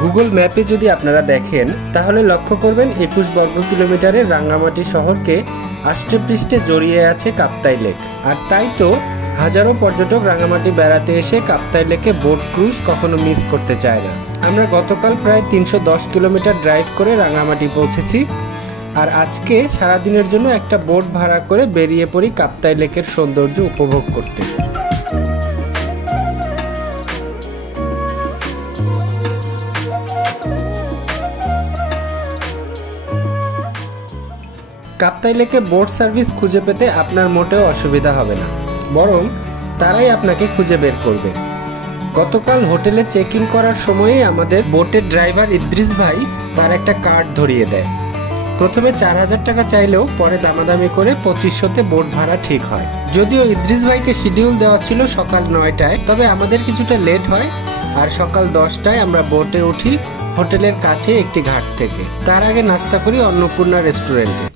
Google ম্যাপে যদি আপনারা দেখেন তাহলে লক্ষ্য করবেন 21 বর্গ কিলোমিটারের রাঙ্গামাটি শহরকে আষ্টেপৃষ্ঠে জড়িয়ে আছে কাপ্তাই লেক। আর তাই তো হাজারো পর্যটক রাঙ্গামাটি বেড়াতে এসে কাপ্তাই লেকে বোট ক্রুজ কখনো মিস করতে চায় না। আমরা গতকাল প্রায় 310 কিলোমিটার ড্রাইভ করে রাঙ্গামাটি পৌঁছেছি, আর আজকে সারাদিনের জন্য একটা বোট ভাড়া করে বেরিয়ে পড়ি কাপ্তাই লেকের সৌন্দর্য উপভোগ করতে। কাপ্তাই লেকে বোট সার্ভিস খুঁজে পেতে আপনার মোটেও অসুবিধা হবে না, বরং তারাই আপনাকে খুঁজে বের করবে। গতকাল হোটেলে চেক ইন করার সময়ই আমাদের বোটের ড্রাইভার ইদ্রিস ভাই তার একটা কার্ড ধরিয়ে দেয়। প্রথমে 4000 টাকা চাইলেও পরে দামাদামি করে 2500-তে বোট ভাড়া ঠিক হয়। যদিও ইদ্রিস ভাইকে শিডিউল দেওয়া ছিল সকাল 9টায়, তবে আমাদের কিছুটা লেট হয় আর সকাল 10টায় আমরা বোটে উঠি হোটেলের কাছে একটি ঘাট থেকে। তার আগে নাস্তা করি অন্নপূর্ণা রেস্টুরেন্টে।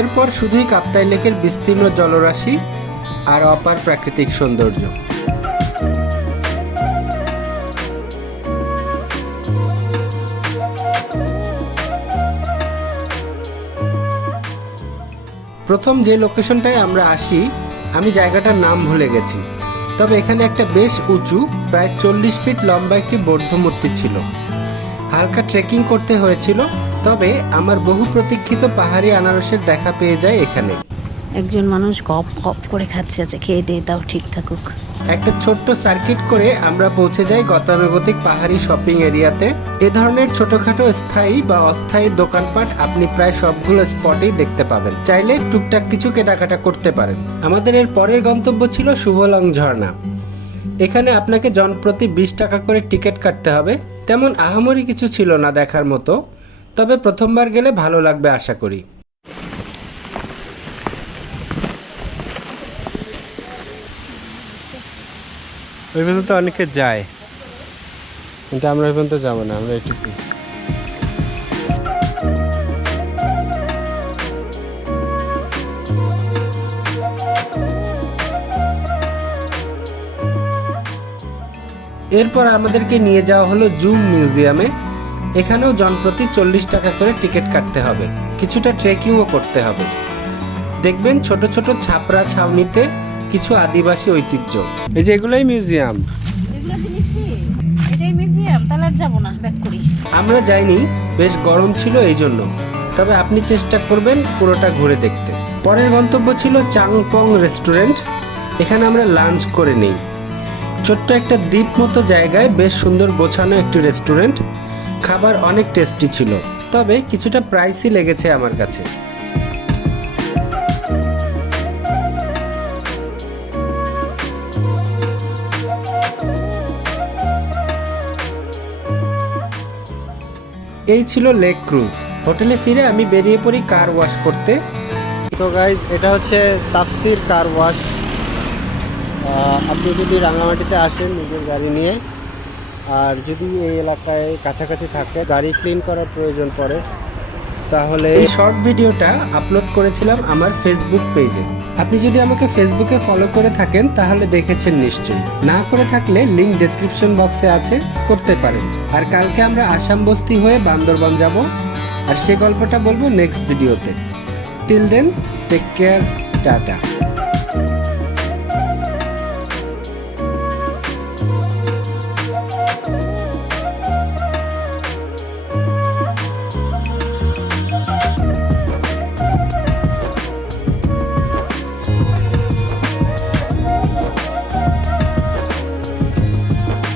এরপর শুধুই কাপ্তাই লেকের বিস্তীর্ণ জলরাশি আর অপার প্রাকৃতিক সৌন্দর্য। প্রথম যে লোকেশনটায় আমরা আসি আমি জায়গাটার নাম ভুলে গেছি, তবে এখানে একটা বেশ উঁচু প্রায় 40 ফিট লম্বা একটি বৌদ্ধ মূর্তি ছিল। হালকা ট্রেকিং করতে হয়েছিল, তবে আমার বহু প্রতীক্ষিত পাহাড়ি আনারসের দেখা পেয়ে যায় এখানে। একজন মানুষ গপ গপ করে খাচ্ছে, আছে খেয়ে দিয়ে তাও ঠিক থাকুক। একটা ছোট্ট সার্কিট করে আমরা পৌঁছে যাই গতানুগতিক পাহাড়ি শপিং এরিয়াতে। এ ধরনের ছোটখাটো স্থায়ী বা অস্থায়ী দোকানপাট আপনি প্রায় সবগুলো স্পটেই দেখতে পাবেন। চাইলে টুকটাক কিছু কেনাকাটা করতে পারেন। আমাদের এর পরের গন্তব্য ছিল শুভলং ঝর্ণা। এখানে আপনাকে জনপ্রতি 20 টাকা করে টিকিট কাটতে হবে। তেমন আহামরি কিছু ছিল না দেখার মতো, তবে প্রথমবার গেলে ভালো লাগবে আশা করি। ওই পর্যন্ত অনেকে যায়, কিন্তু আমরা ওই পর্যন্ত যাবো না, আমরা এটুকু। এরপর আমাদেরকে নিয়ে যাওয়া হলো জুম মিউজিয়ামে। এখানেও জনপ্রতি 40 টাকা করে টিকিট কাটতে হবে। কিছুটা ট্রেকিংও করতে হবে। দেখবেন ছোট ছোট ছাপরা ছাউনিতে কিছু আদিবাসী ঐতিহ্য। এই যে এগুলোই মিউজিয়াম। তাহলে আর যাবো না, ব্যাক করি। আমরা যাইনি, বেশ গরম ছিল এই জন্য, তবে আপনি চেষ্টা করবেন পুরোটা ঘুরে দেখতে। পরের গন্তব্য ছিল চাংপং রেস্টুরেন্ট। এখানে আমরা লাঞ্চ করে নেই। ছোট্ট একটা দ্বীপ মতো জায়গায় বেশ সুন্দর গোছানো একটি রেস্টুরেন্ট। খাবার অনেক টেস্টি ছিল, তবে কিছুটা প্রাইসই লেগেছে আমার কাছে। এই ছিল লেক ক্রুজ। হোটেলে ফিরে আমি বেরিয়ে পড়ি কার ওয়াশ করতে। তো গাইজ, এটা হচ্ছে তাফসির কার ওয়াশ। আপনি যদি রাঙ্গামাটিতে আসেন নিজের গাড়ি নিয়ে, আর যদি এই এলাকায় কাছাকাছি থাকে, গাড়ি ক্লিন করার প্রয়োজন পড়ে, তাহলে এই শর্ট ভিডিওটা আপলোড করেছিলাম আমার ফেসবুক পেজে। আপনি যদি আমাকে ফেসবুকে ফলো করে থাকেন তাহলে দেখেছেন নিশ্চয়ই। না করে থাকলে লিংক ডেসক্রিপশন বক্সে আছে, করতে পারেন। আর কালকে আমরা আসাম বস্তি হয়ে বান্দরবান যাব, আর সে গল্পটা বলবো নেক্সট ভিডিওতে। Till then, take care, tata.